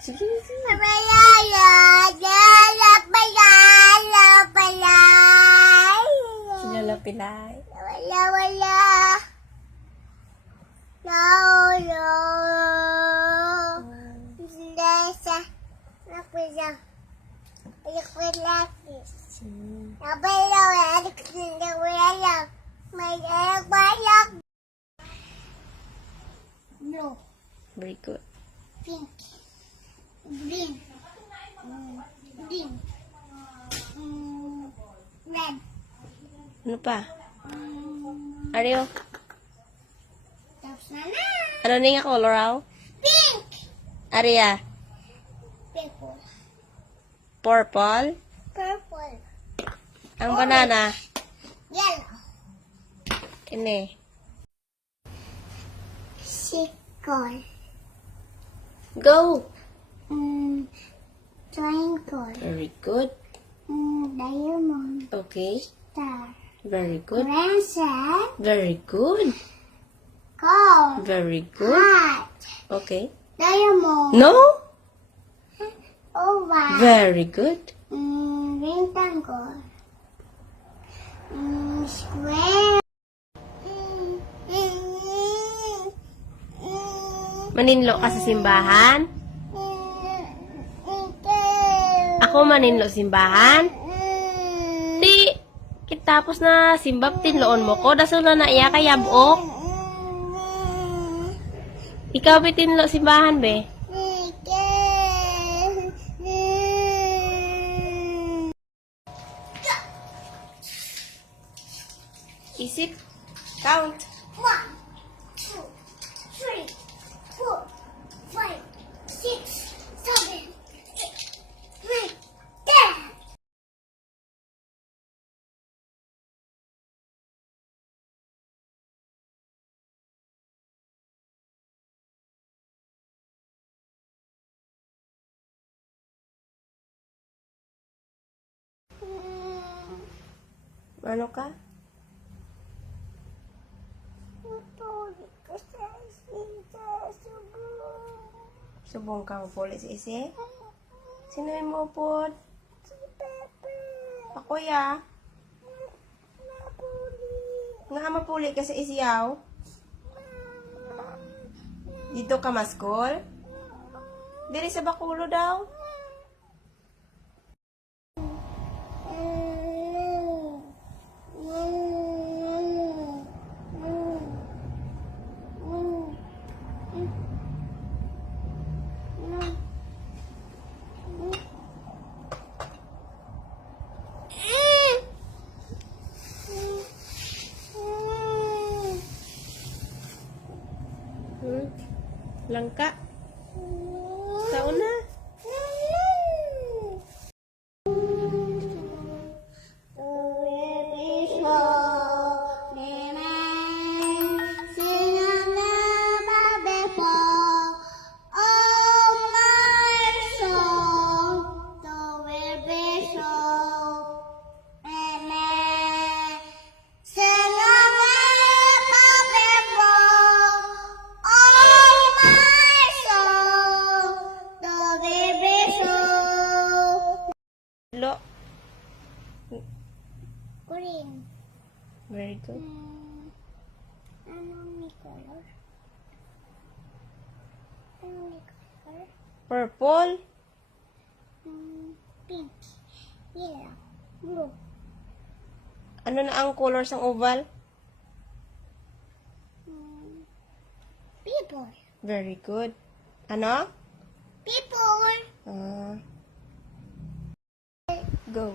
Sige, sige. Sinalapilay. Blue, Very good. pink, green, green, red, Ano pa? Ariyo? tapos na na. Ano na nga color raw? Pink, Aria? purple, Purple? purple, Ang banana? yellow, Ini. circle, Go! triangle, Very good. diamond, Okay. star, Very good. crescent, Very good. gold, Very good. heart, Okay. diamond, No? oval, Very good. rectangle, square, Maninlo ka sa simbahan? Ako maninlo simbahan? Di. Kitapos na simbab tinloon mo ko. Dasol na iya kay yabok. Ikaw bitinlo simbahan be? Isip. Count. 1, 2, 3, 4, 5, 6, 7, 8, 9, 10. Ano ka? Subong ka mapuli si Isi? Sino yung mupod? Ako ya. Nga mapuli ka sa Isiyaw? Dito ka maskol? Diri sa Bakulo daw? Langka? Taon na? Lo. Green. Very good. Anong may color? Anong may color? Purple? Pink, yellow, blue, Ano na ang color ng oval? people, Very good. Ano? people. Go.